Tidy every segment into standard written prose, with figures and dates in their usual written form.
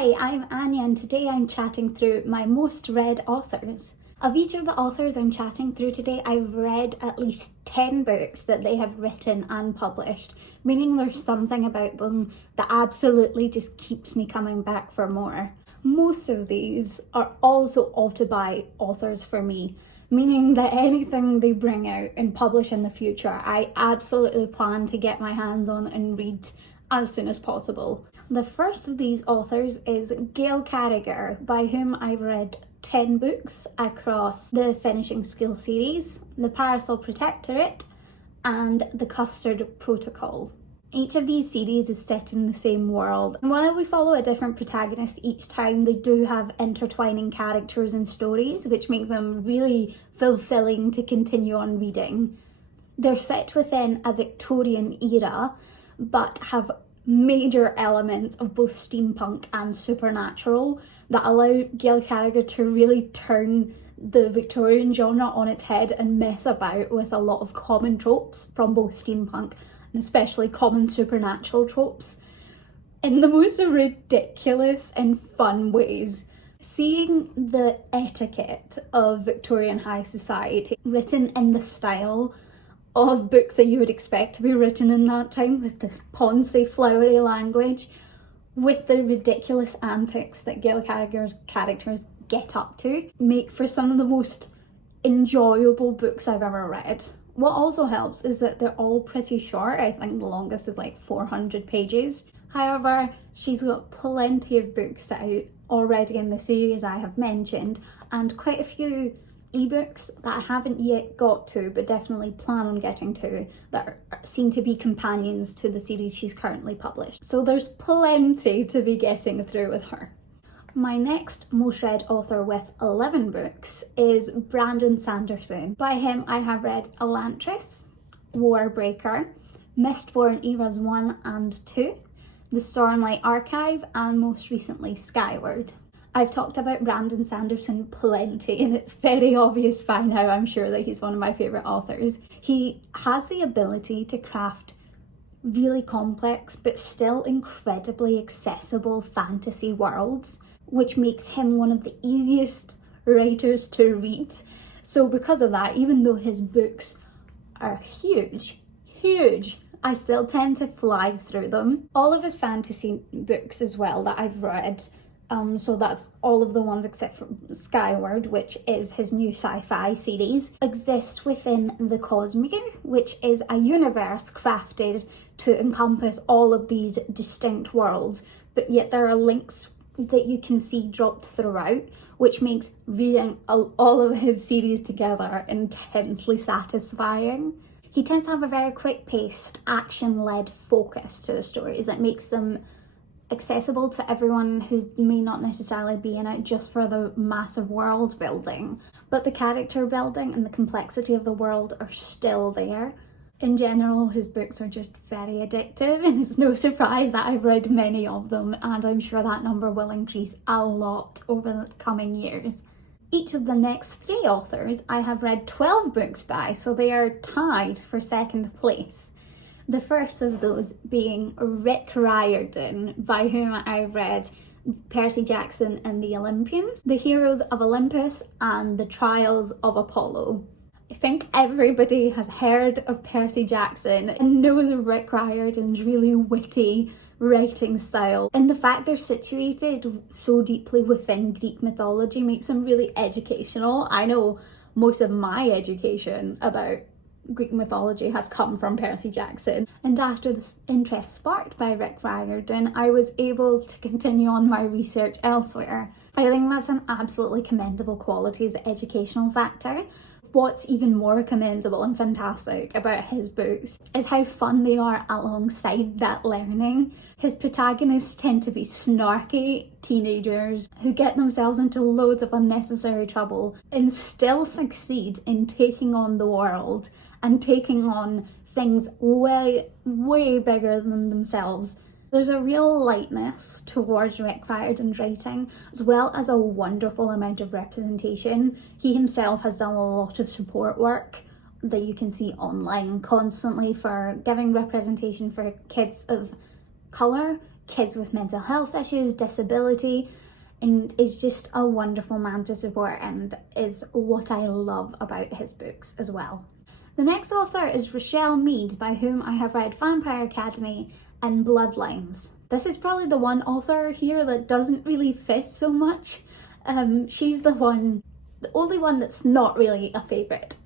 Hi, I'm Anya and today I'm chatting through my most read authors. Of each of the authors I'm chatting through today, I've read at least 10 books that they have written and published, meaning there's something about them that absolutely just keeps me coming back for more. Most of these are also auto-buy authors for me, meaning that anything they bring out and publish in the future, I absolutely plan to get my hands on and read as soon as possible. The first of these authors is Gail Carriger, by whom I've read 10 books across the Finishing School series, The Parasol Protectorate, and The Custard Protocol. Each of these series is set in the same world, and while we follow a different protagonist each time, they do have intertwining characters and stories, which makes them really fulfilling to continue on reading. They're set within a Victorian era, but have major elements of both steampunk and supernatural that allow Gail Carriger to really turn the Victorian genre on its head and mess about with a lot of common tropes from both steampunk and especially common supernatural tropes in the most ridiculous and fun ways. Seeing the etiquette of Victorian high society written in the style of books that you would expect to be written in that time, with this poncy, flowery language, with the ridiculous antics that Gail Carriger's characters get up to, make for some of the most enjoyable books I've ever read. What also helps is that they're all pretty short. I think the longest is like 400 pages. However, she's got plenty of books out already in the series I have mentioned, and quite a few ebooks that I haven't yet got to but definitely plan on getting to, that seem to be companions to the series she's currently published. So there's plenty to be getting through with her. My next most read author with 11 books is Brandon Sanderson. By him I have read Elantris, Warbreaker, Mistborn Eras 1 and 2, The Stormlight Archive, and most recently Skyward. I've talked about Brandon Sanderson plenty, and it's very obvious by now, I'm sure, that he's one of my favourite authors. He has the ability to craft really complex but still incredibly accessible fantasy worlds, which makes him one of the easiest writers to read. So because of that, even though his books are huge, I still tend to fly through them. All of his fantasy books as well that I've read, so that's all of the ones except for Skyward, which is his new sci-fi series, exist within the Cosmere, which is a universe crafted to encompass all of these distinct worlds, but yet there are links that you can see dropped throughout, which makes reading all of his series together intensely satisfying. He tends to have a very quick-paced, action-led focus to the stories that makes them accessible to everyone who may not necessarily be in it just for the massive world building, but the character building and the complexity of the world are still there. In general, his books are just very addictive, and it's no surprise that I've read many of them, and I'm sure that number will increase a lot over the coming years. Each of the next 3 authors I have read 12 books by, so they are tied for second place. The first of those being Riordan, by whom I've read Percy Jackson and the Olympians, The Heroes of Olympus, and The Trials of Apollo. I think everybody has heard of Percy Jackson and knows of Rick Riordan's really witty writing style. And the fact they're situated so deeply within Greek mythology makes them really educational. I know most of my education about Greek mythology has come from Percy Jackson, and after the interest sparked by Rick Riordan, I was able to continue on my research elsewhere. I think that's an absolutely commendable quality as the educational factor. What's even more commendable and fantastic about his books is how fun they are alongside that learning. His protagonists tend to be snarky teenagers who get themselves into loads of unnecessary trouble and still succeed in taking on the world and taking on things way bigger than themselves. There's a real lightness towards Rick Riordan's writing, as well as a wonderful amount of representation. He himself has done a lot of support work that you can see online constantly for giving representation for kids of colour kids with mental health issues, disability, and is just a wonderful man to support and is what I love about his books as well. The next author is Rochelle Mead, by whom I have read Vampire Academy and Bloodlines. This is probably the one author here that doesn't really fit so much. She's the only one that's not really a favourite.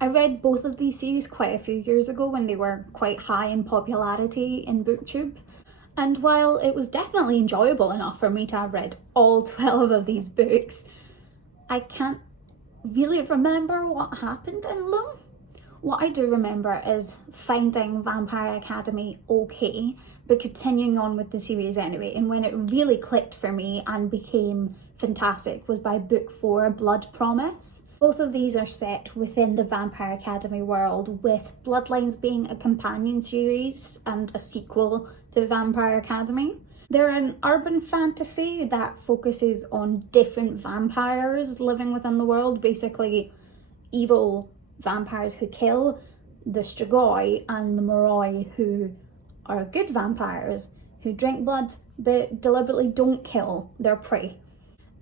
I read both of these series quite a few years ago when they were quite high in popularity in BookTube. And while it was definitely enjoyable enough for me to have read all 12 of these books, I can't really remember what happened in them. What I do remember is finding Vampire Academy okay, but continuing on with the series anyway. And when it really clicked for me and became fantastic was by book 4, Blood Promise. Both of these are set within the Vampire Academy world, with Bloodlines being a companion series and a sequel to Vampire Academy. They're an urban fantasy that focuses on different vampires living within the world, basically evil vampires who kill, the Strigoi and the Moroi, who are good vampires who drink blood but deliberately don't kill their prey.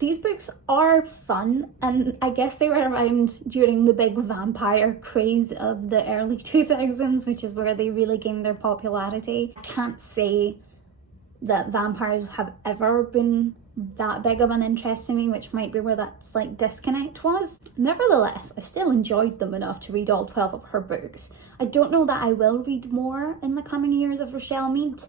These books are fun, and I guess they were around during the big vampire craze of the early 2000s, which is where they really gained their popularity. I can't say that vampires have ever been that big of an interest to me, which might be where that slight disconnect was. Nevertheless, I still enjoyed them enough to read all 12 of her books. I don't know that I will read more in the coming years of Rochelle Mead.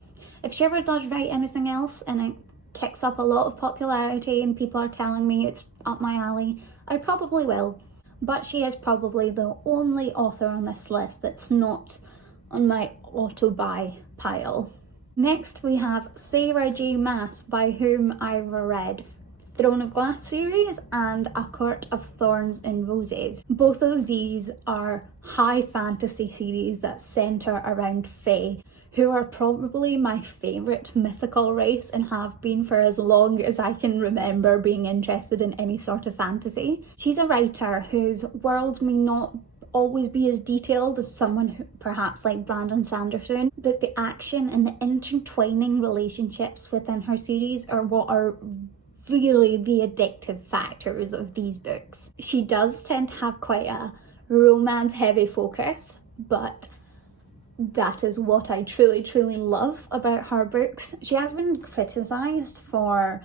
If she ever does write anything else and it kicks up a lot of popularity and people are telling me it's up my alley, I probably will. But she is probably the only author on this list that's not on my auto-buy pile. Next we have Sarah J Maas, by whom I've read Throne of Glass series and A Court of Thorns and Roses. Both of these are high fantasy series that centre around Fae, who are probably my favourite mythical race and have been for as long as I can remember being interested in any sort of fantasy. She's a writer whose world may not always be as detailed as someone who, perhaps like Brandon Sanderson, but the action and the intertwining relationships within her series are what are really the addictive factors of these books. She does tend to have quite a romance heavy focus, but that is what I truly, truly love about her books. She has been criticised for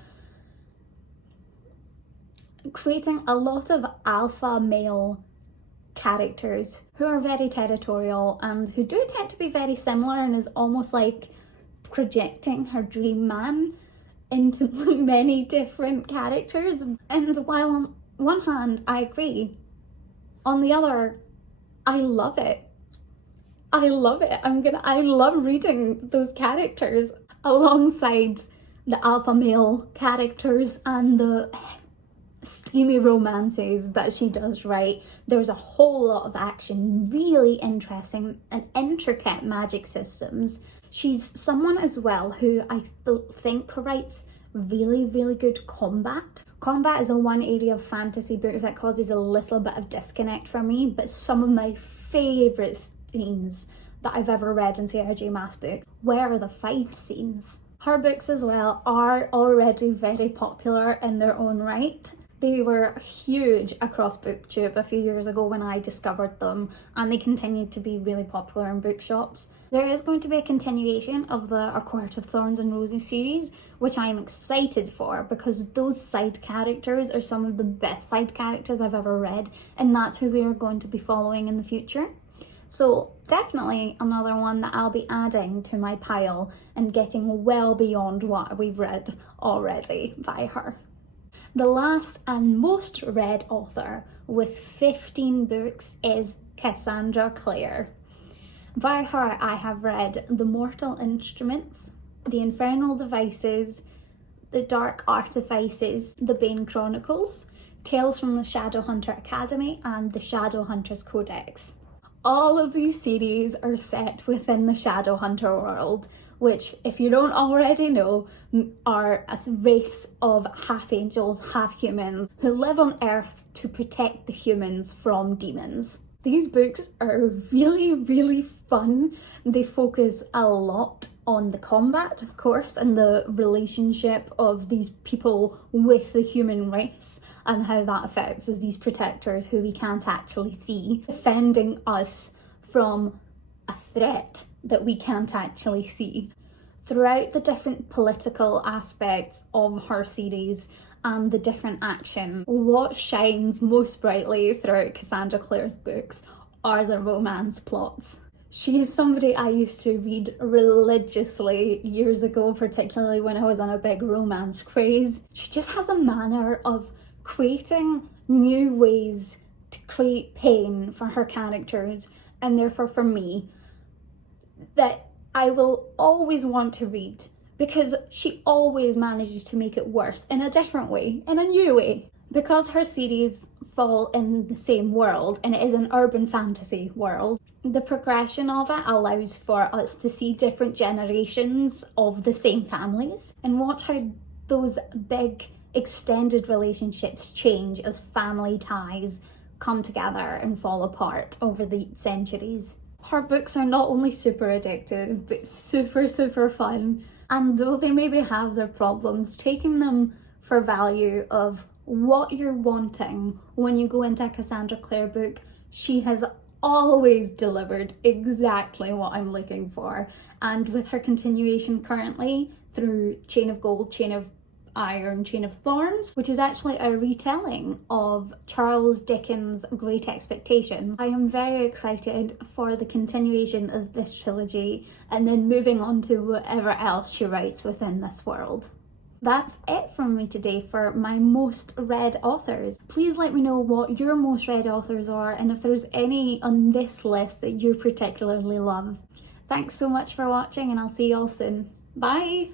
creating a lot of alpha male characters who are very territorial and who do tend to be very similar, and is almost like projecting her dream man into many different characters. And while on one hand I agree, on the other I love it. I love it. I love reading those characters alongside the alpha male characters and the steamy romances that she does write. There's a whole lot of action, really interesting and intricate magic systems. She's someone as well who I think writes really, really good combat. Combat is a one area of fantasy books that causes a little bit of disconnect for me, but some of my favourite scenes that I've ever read in Sarah J Maas books were the fight scenes. Her books as well are already very popular in their own right. They were huge across BookTube a few years ago when I discovered them, and they continued to be really popular in bookshops. There is going to be a continuation of the A Court of Thorns and Roses series, which I am excited for because those side characters are some of the best side characters I've ever read, and that's who we are going to be following in the future. So definitely another one that I'll be adding to my pile and getting well beyond what we've read already by her. The last and most read author with 15 books is Cassandra Clare. By her I have read The Mortal Instruments, The Infernal Devices, The Dark Artifices, The Bane Chronicles, Tales from the Shadowhunter Academy, and The Shadowhunters Codex. All of these series are set within the Shadowhunter world, which, if you don't already know, are a race of half angels, half humans, who live on Earth to protect the humans from demons. These books are really fun. They focus a lot on the combat, of course, and the relationship of these people with the human race and how that affects as these protectors who we can't actually see, defending us from a threat that we can't actually see. Throughout the different political aspects of her series and the different action, what shines most brightly throughout Cassandra Clare's books are the romance plots. She is somebody I used to read religiously years ago, particularly when I was on a big romance craze. She just has a manner of creating new ways to create pain for her characters, and therefore for me, that I will always want to read, because she always manages to make it worse in a different way, in a new way. Because her series fall in the same world, and it is an urban fantasy world, the progression of it allows for us to see different generations of the same families and watch how those big extended relationships change as family ties come together and fall apart over the centuries. Her books are not only super addictive, but super fun. And though they maybe have their problems, taking them for value of what you're wanting when you go into a Cassandra Clare book, she has always delivered exactly what I'm looking for. And with her continuation currently through Chain of Gold, Chain of Iron, Chain of Thorns, which is actually a retelling of Charles Dickens' Great Expectations, I am very excited for the continuation of this trilogy and then moving on to whatever else she writes within this world. That's it from me today for my most read authors. Please let me know what your most read authors are and if there's any on this list that you particularly love. Thanks so much for watching, and I'll see you all soon. Bye!